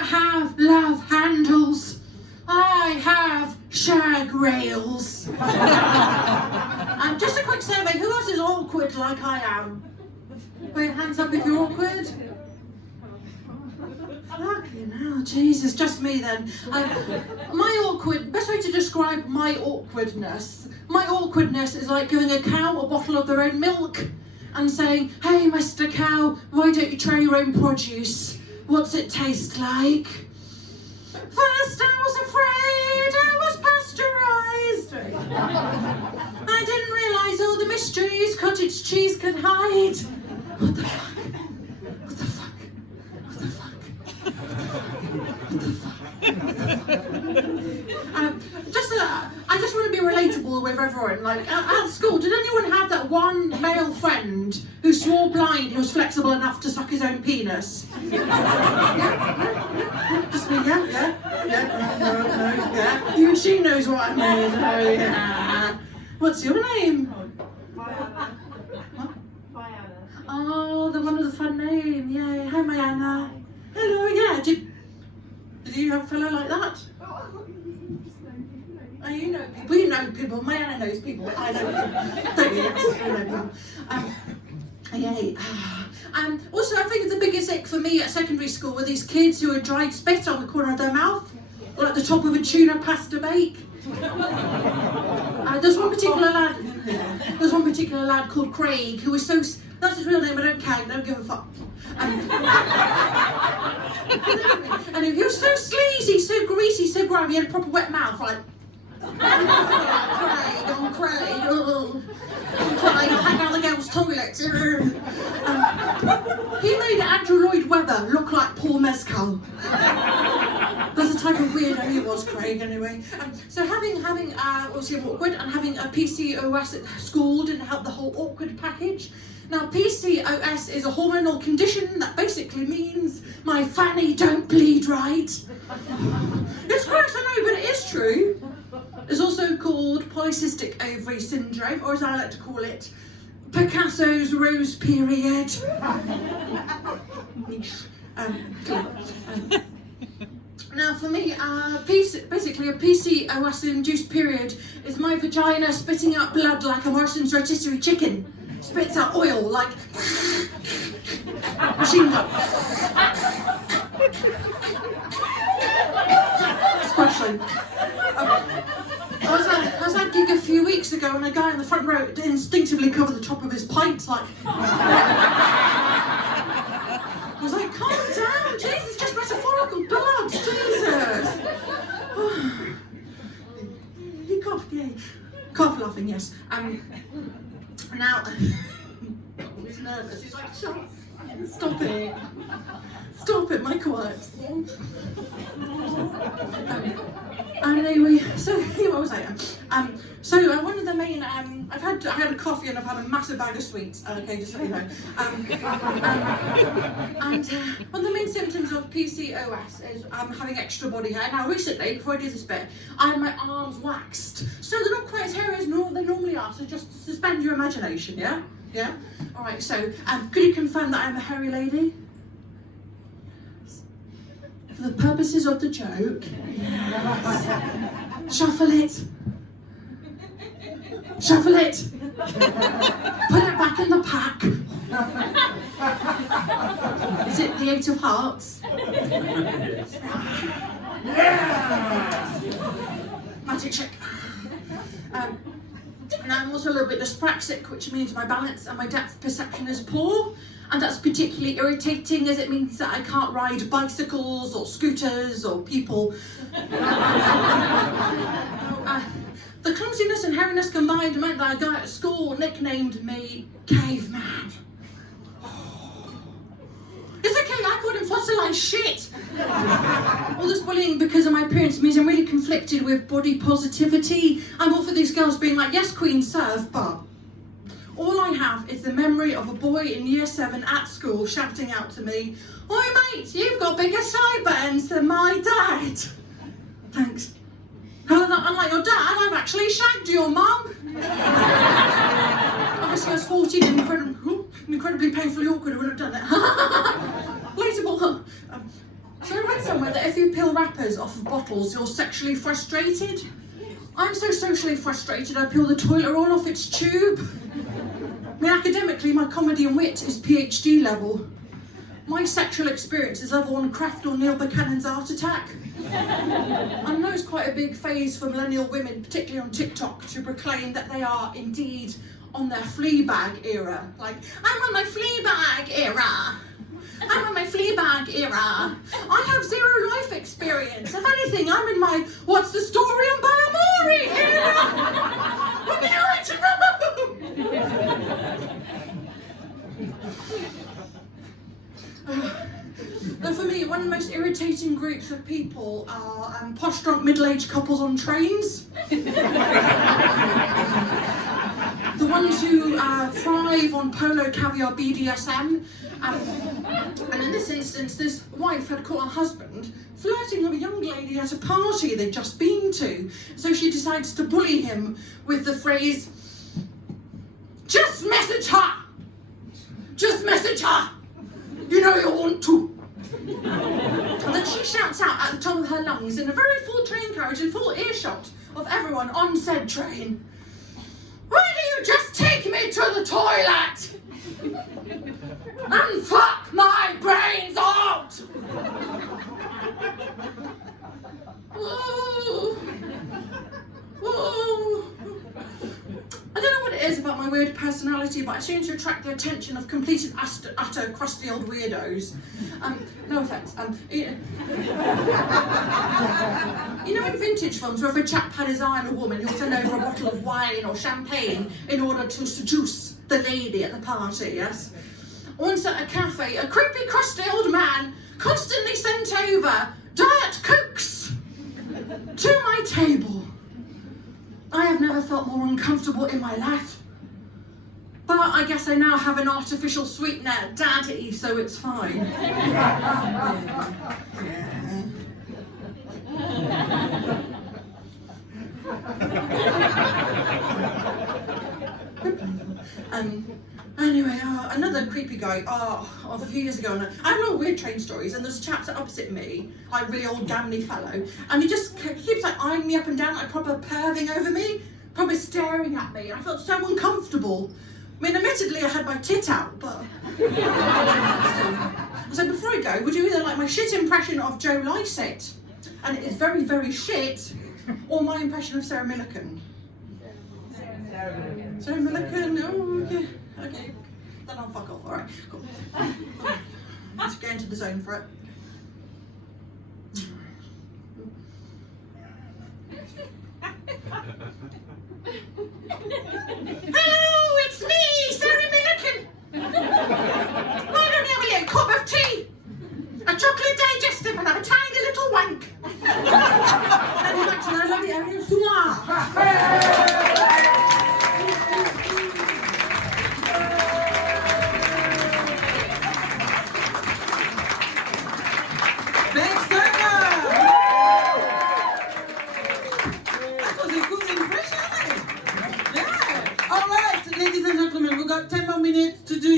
don't have love handles. I have shag rails. And just a quick survey, who else is awkward like I am? Put your hands up if you're awkward. Fucking hell, Jesus, just me then. Best way to describe my awkwardness is like giving a cow a bottle of their own milk and saying, hey, Mr. Cow, why don't you try your own produce? What's it taste like? First I was afraid I was pasteurised. I didn't realise all the mysteries cottage cheese could hide. What the fuck? What the fuck? What the fuck? What the fuck? I just want to be relatable with everyone. Like at school, did anyone have that one male friend who swore blind he was flexible enough to suck his own penis? Just me, yeah. She knows what I mean. Oh, yeah. What's your name? What? Oh, the one with the fun name. Yeah. Hi, Mariana. Hello. Yeah. Did you have a fellow like that? Oh, you know people. You know people. Mariana knows people. I know people. Don't you? Yes, I know people. Yay. Also, I think the biggest ick for me at secondary school were these kids who had dried spit on the corner of their mouth, or at the top of a tuna pasta bake. There's one particular lad called Craig who was so. That's his real name. I don't care. Don't give a fuck. And he was so sleazy, so greasy, so grimy. He had a proper wet mouth, like. Craig, hang out the girls' toilets. He made Andrew Lloyd Webber look like Paul Mescal. That's the type of weirdo he was, Craig, anyway. So having obviously awkward, and having a PCOS at school didn't help the whole awkward package. Now, PCOS is a hormonal condition that basically means my fanny don't bleed right. It's gross, I know, but it is true. It's also called polycystic ovary syndrome, or as I like to call it, Picasso's rose period. Now for me, basically a PCOS-induced period is my vagina spitting out blood like a Morrison's rotisserie chicken. Spits out oil like machine gun. Squashing. I was at a gig a few weeks ago and a guy in the front row instinctively covered the top of his pint like. I was like, calm down, Jesus, just metaphorical blood, Jesus. He coughed, yay. Cough laughing, yes. Now, he's nervous, he's like, stop it. Stop it, my quiet. Anyway, so what was I? One of the main, I had a coffee and I've had a massive bag of sweets. Okay, just so you know. And one of the main symptoms of PCOS is having extra body hair. Now, recently, before I do this bit, I had my arms waxed, so they're not quite as hairy as they normally are. So just suspend your imagination, yeah. Yeah. All right. So, could you confirm that I'm a hairy lady? For the purposes of the joke, yes. Shuffle it. Shuffle it. Put it back in the pack. Is it the 8 of Hearts? Yeah. Magic trick. And I'm also a little bit dyspraxic, which means my balance and my depth perception is poor. And that's particularly irritating as it means that I can't ride bicycles or scooters or people. The clumsiness and hairiness combined meant that a guy at school nicknamed me Caveman. It's okay, I called him fossilised shit. All this bullying because of my appearance means I'm really conflicted with body positivity. I'm all for these girls being like, yes, queen, serve, but all I have is the memory of a boy in year 7 at school shouting out to me, "Oi mate, you've got bigger sideburns than my dad." Thanks. Unlike your dad, I've actually shagged your mum. Obviously I was 14 and incredibly painfully awkward, I wouldn't have done it. Relatable, huh? So I read somewhere that if you peel wrappers off of bottles, you're sexually frustrated. I'm so socially frustrated, I peel the toilet roll off its tube. I mean, academically, my comedy and wit is PhD level. My sexual experience is level 1 Kraft or Neil Buchanan's Art Attack. I know it's quite a big phase for millennial women, particularly on TikTok, to proclaim that they are indeed on their Fleabag era. Like, I'm on my Fleabag era. I'm in my Fleabag era. I have 0 life experience. If anything, I'm in my What's the Story on Balamori era. We're married to Now for me, one of the most irritating groups of people are posh drunk middle-aged couples on trains. The ones who thrive on polo caviar BDSM. And in this instance, this wife had caught her husband flirting with a young lady at a party they'd just been to. So she decides to bully him with the phrase, "Just message her! Just message her! You know you want to." And then she shouts out at the top of her lungs in a very full train carriage in full earshot of everyone on said train, "Why do you just take me to the toilet and fuck my brains out?" Whoa. Whoa. I don't know what it is about my weird personality, but I seem to attract the attention of completed, utter, crusty old weirdos. No offence. You know in vintage films where if a chap had his eye on a woman, he'll send over a bottle of wine or champagne in order to seduce the lady at the party, yes? Once at a cafe, a creepy, crusty old man constantly sent over Diet Cokes to my table. I have never felt more uncomfortable in my life. But I guess I now have an artificial sweetener, Daddy, so it's fine. Yeah. Anyway, another creepy guy, of a few years ago, and I have a lot of weird train stories, and there's a chap sat opposite me, like really old gammy fellow, and he keeps like eyeing me up and down, like proper perving over me, proper staring at me, and I felt so uncomfortable. I mean, admittedly, I had my tit out, but... So before I go, would you either like my shit impression of Joe Lycett, and it is very, very shit, or my impression of Sarah Millican? Sarah Millican, oh, okay. Okay, then I'll fuck off, alright, cool. Let's get into the zone for it. Hello, it's me, Sarah Millican. Why don't you have a little cup of tea? A chocolate digestive and have a tiny little wank. And you like to know, I love the area soir. Ladies and gentlemen, we've got 10 more minutes to do